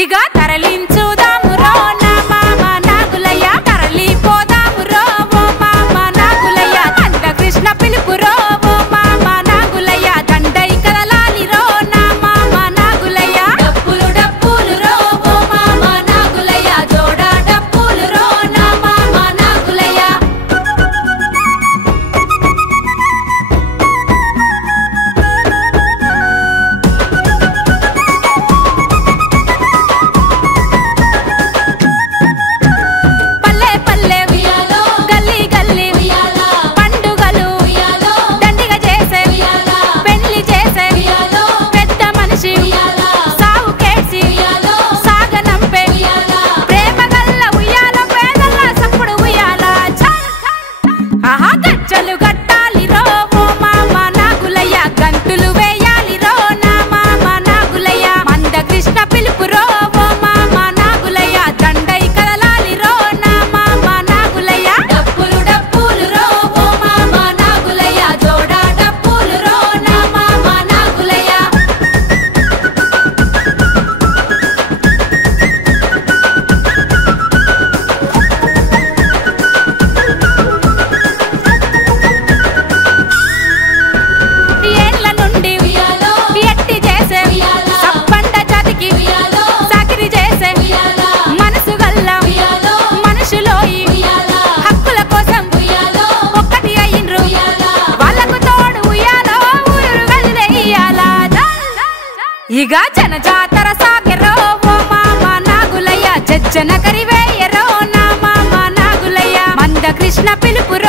ఇగ తరలించుదామురో నా మామ నాగులయ్య తరలిపోదామురో ఓ మామ నాగులయ్య నంద కృష్ణ పిలుపురో ఓ మామ నాగులయ్య దండై కదలాలిరో నా మామ నాగులయ్య డప్పులు డప్పులురో ఓ మామ నాగులయ్య జోడ డప్పులురో నా మామ నాగులయ్య ఇగ జనజాతర సాగెరో ఓ మామ నాగులయ్య జజ్జన కరివేయరో నా మామ నాగులయ్య మంద కృష్ణ పిలుపురో